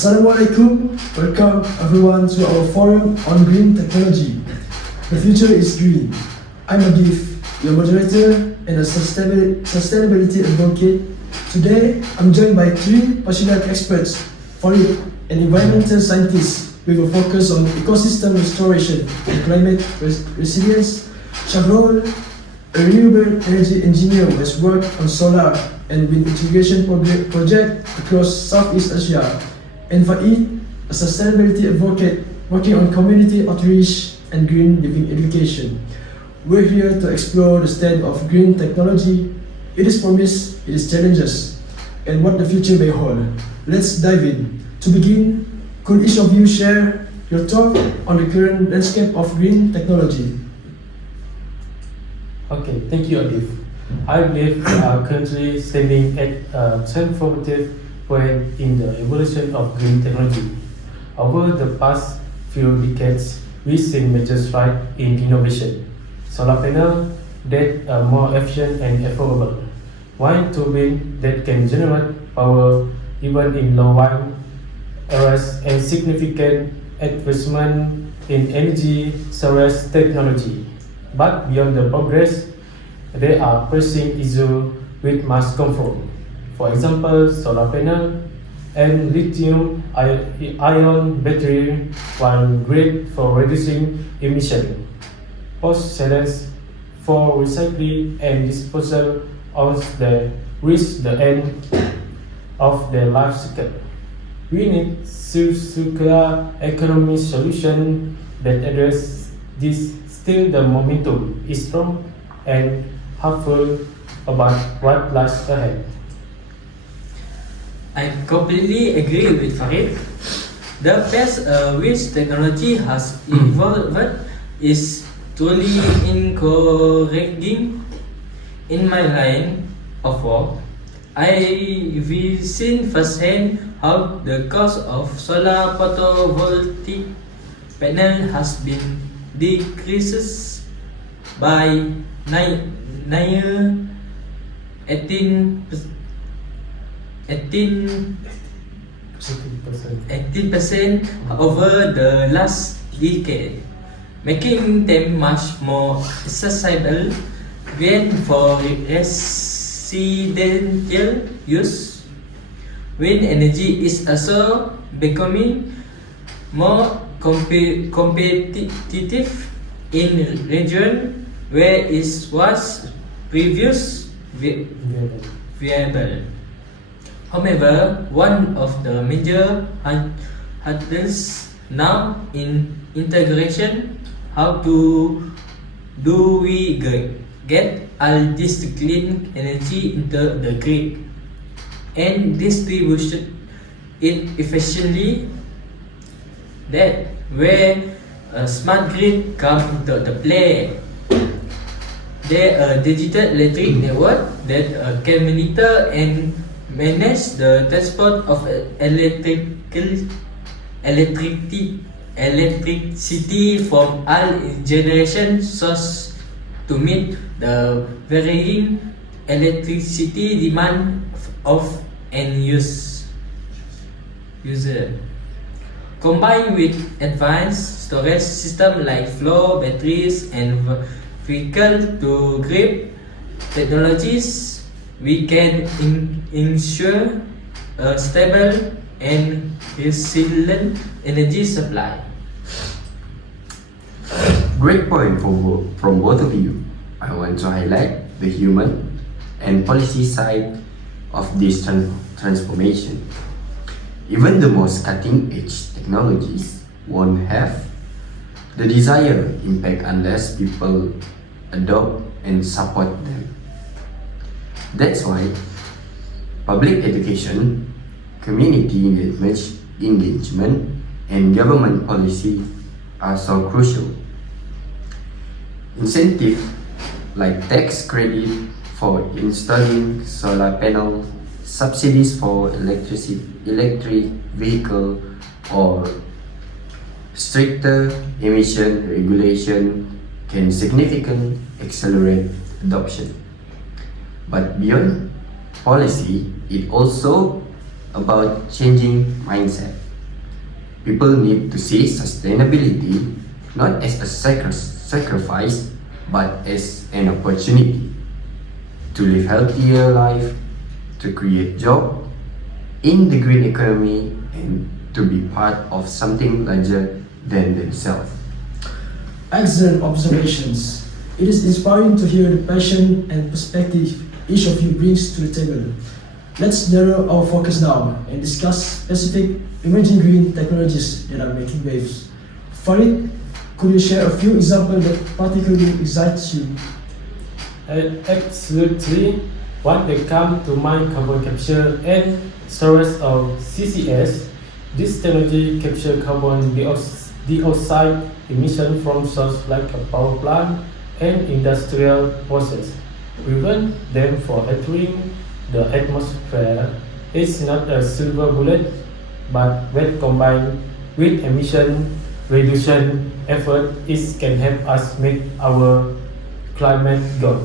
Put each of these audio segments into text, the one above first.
Assalamualaikum, welcome everyone to our forum on green technology. The future is green. I'm Adif, your moderator and a sustainability advocate. Today, I'm joined by three passionate experts, Farid, an environmental scientist with a focus on ecosystem restoration and climate resilience, Shahrul, a renewable energy engineer who has worked on solar and wind integration project across Southeast Asia, and Faid, a sustainability advocate working on community outreach and green living education. We're here to explore the state of green technology, its promise, its challenges, and what the future may hold. Let's dive in. To begin, could each of you share your thought on the current landscape of green technology? Okay, thank you, Adif. I believe we are currently standing at a transformative point in the evolution of green technology. Over the past few decades, we've seen major strides in innovation. Solar panels that are more efficient and affordable, wind turbines that can generate power even in low-wind areas, and significant advancement in energy storage technology. But beyond the progress, there are pressing issues with mass control. For example, solar panel and lithium-ion battery, while great for reducing emissions, pose challenges for recycling and disposal once they reach the end of their life cycle. We need circular economy solutions that address this. Still, the momentum is strong and hopeful about what lies ahead. I completely agree with Farid. The pace which technology has evolved is truly encouraging. In my line of work, I've seen firsthand how the cost of solar photovoltaic panel has been decreased by 18% over the last decade, making them much more accessible when for residential use. Wind energy is also becoming more competitive in regions where it was previously viable. However, one of the major hurdles now in integration, how do we get all this clean energy into the grid and distribute it efficiently? That where a smart grid comes into the play. There are digital electric network that can monitor and manage the transport of electricity from all generation sources to meet the varying electricity demand of end user. Combined with advanced storage systems like flow batteries and vehicle-to-grid technologies, we can ensure a stable and resilient energy supply. Great point from both of you. I want to highlight the human and policy side of this transformation. Even the most cutting-edge technologies won't have the desired impact unless people adopt and support them. That's why public education, community engagement, and government policy are so crucial. Incentives like tax credit for installing solar panels, subsidies for electric vehicle, or stricter emission regulation can significantly accelerate adoption. But beyond policy, it also about changing mindset. People need to see sustainability not as a sacrifice but as an opportunity to live healthier life, to create job in the green economy, and to be part of something larger than themselves. Excellent observations. It is inspiring to hear the passion and perspective each of you brings to the table. Let's narrow our focus now and discuss specific emerging green technologies that are making waves. Farid, could you share a few examples that particularly excite you? Absolutely. One that comes to mind, carbon capture and storage or CCS. This technology captures carbon dioxide emission from sources like a power plant and industrial process, prevent them from entering the atmosphere. It's not a silver bullet, but when combined with emission reduction effort, it can help us make our climate goal.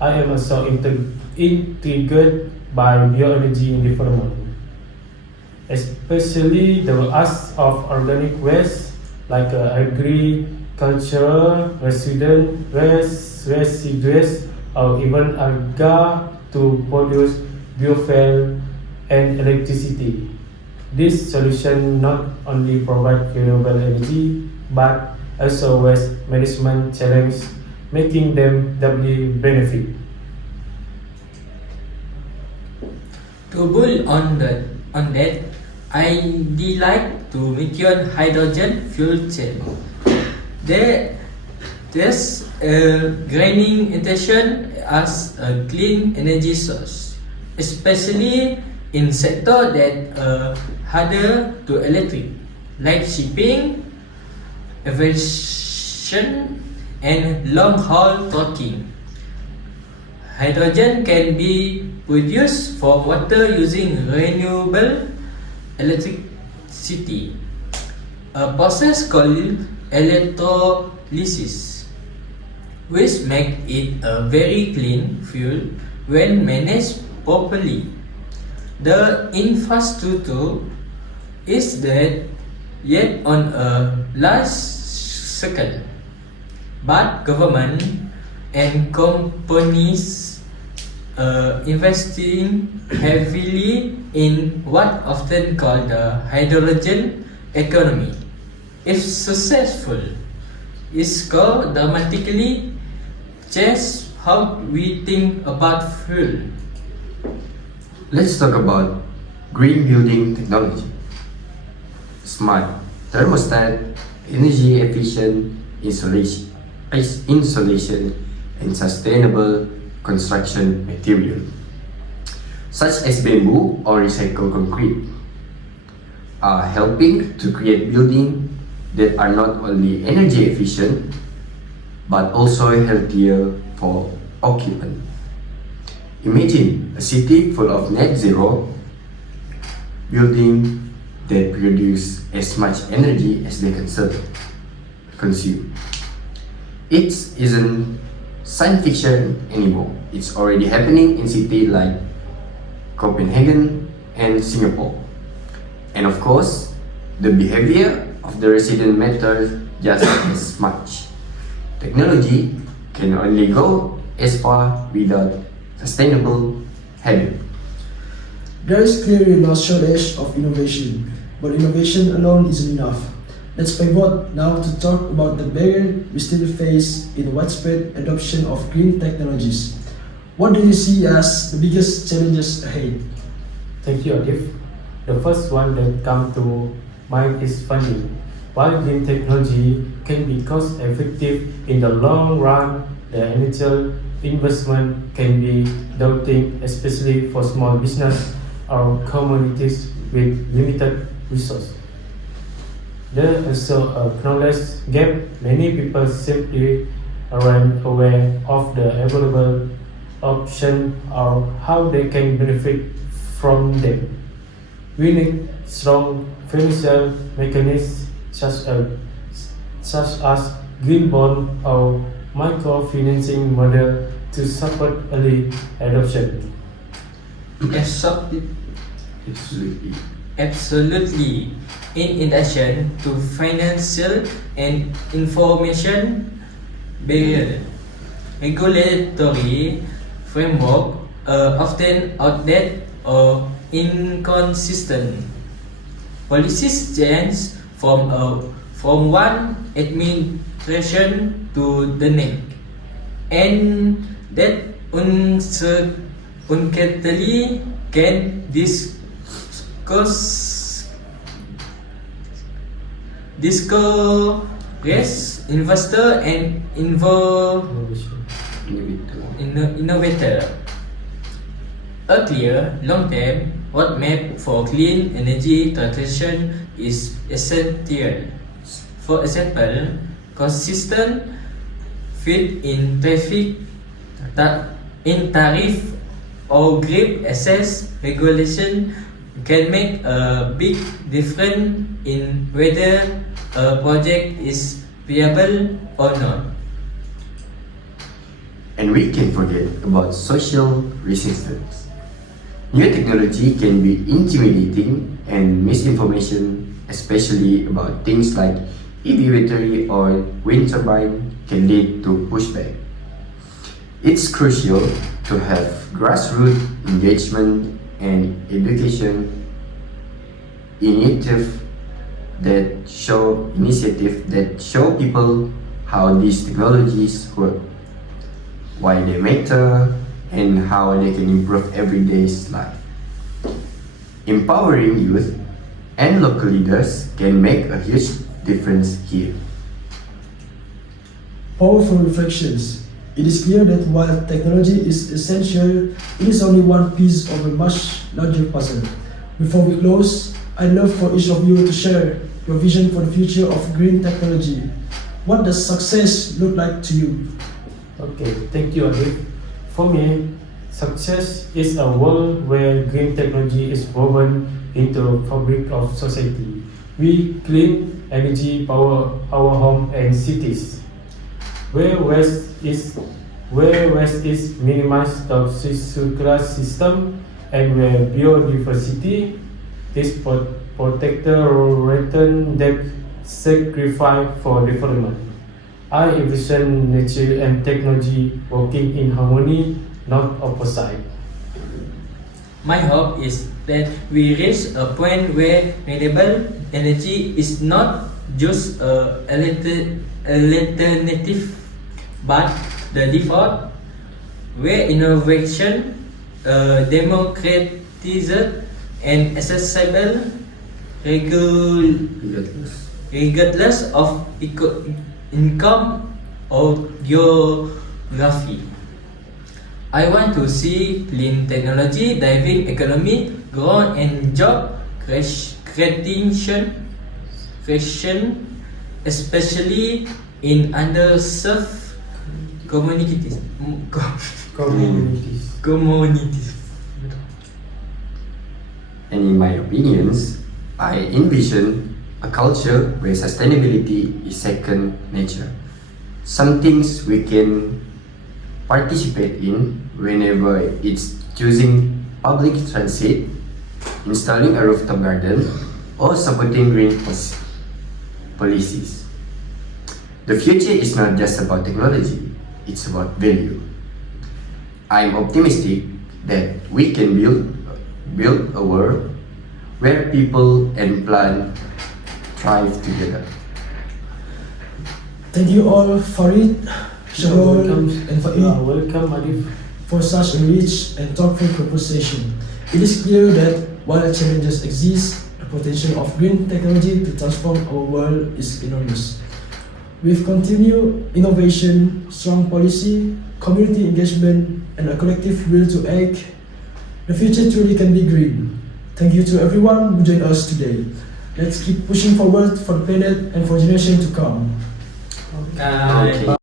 I am also intrigued by bioenergy development, especially the use of organic waste like agricultural residues or even algae to produce biofuel and electricity. This solution not only provide renewable energy but also waste management challenge, making them doubly benefit. To build on that, I'd like to mention hydrogen fuel cell. There's a growing intention as a clean energy source, especially in sectors that are harder to electric, like shipping, aviation, and long-haul trucking. Hydrogen can be produced from water using renewable electricity, a process called electrolysis, which makes it a very clean fuel when managed properly. The infrastructure is that yet on a large scale, but government and companies investing heavily in what often called the hydrogen economy. If successful, it could dramatically change how we think about fuel. Let's talk about green building technology. Smart thermostat, energy efficient insulation, and sustainable construction material, such as bamboo or recycled concrete, are helping to create buildings that are not only energy efficient but also healthier for occupants. Imagine a city full of net zero buildings that produce as much energy as they consume. It isn't science fiction anymore. It's already happening in cities like Copenhagen and Singapore. And of course, the behavior of the resident matters just as much. Technology can only go as far without sustainable habit. There is clearly no shortage of innovation, but innovation alone isn't enough. Let's pivot now to talk about the barrier we still face in widespread adoption of green technologies. What do you see as the biggest challenges ahead? Thank you, Adif. The first one that comes to mind is funding. While green technology can be cost effective in the long run, the initial investment can be daunting, especially for small business or communities with limited resources. There is also a knowledge gap. Many people simply aren't aware of the available options or how they can benefit from them. We need strong financial mechanisms such as green bond or microfinancing model to support early adoption. Absolutely. absolutely. In addition to financial and information barrier, regulatory framework are often outdated or inconsistent. Policies change from one administration to the next, and that uncertainty can discourage investor and innovator. A clear long-term roadmap for clean energy transition is essential. For example, consistent fit in traffic in tariff or grid access regulation can make a big difference in whether a project is viable or not. And we can forget about social resistance. New technology can be intimidating, and misinformation, especially about things like EV battery or wind turbine, can lead to pushback. It's crucial to have grassroots engagement and education initiative that show people how these technologies work, why they matter, and how they can improve everyday's life. Empowering youth and local leaders can make a huge difference here. Powerful reflections. It is clear that while technology is essential, it is only one piece of a much larger puzzle. Before we close, I'd love for each of you to share your vision for the future of green technology. What does success look like to you? Okay, thank you, Adib. For me, success is a world where green technology is woven into the fabric of society. We clean energy power our home and cities. Where waste is minimized the circular system, and where biodiversity is protected rather than sacrificed for development. I envision nature and technology working in harmony, not opposite. My hope is that we reach a point where renewable energy is not just an alternative but the default, where innovation democratized and accessible regardless of income or geography. I want to see clean technology driving economic growth and job creation, especially in underserved communities. And in my opinions, I envision a culture where sustainability is second nature. Some things we can participate in whenever it's choosing public transit, installing a rooftop garden, or supporting green policies. The future is not just about technology, it's about value. I'm optimistic that we can build a world where people and plant thrive together. Thank you all, Farid, Sharol, and Faid, Welcome, Adib. for such a rich and thoughtful conversation. It is clear that while challenges exist, the potential of green technology to transform our world is enormous. With continued innovation, strong policy, community engagement, and a collective will to act, the future truly can be green. Thank you to everyone who joined us today. Let's keep pushing forward for the planet and for generations to come. Okay.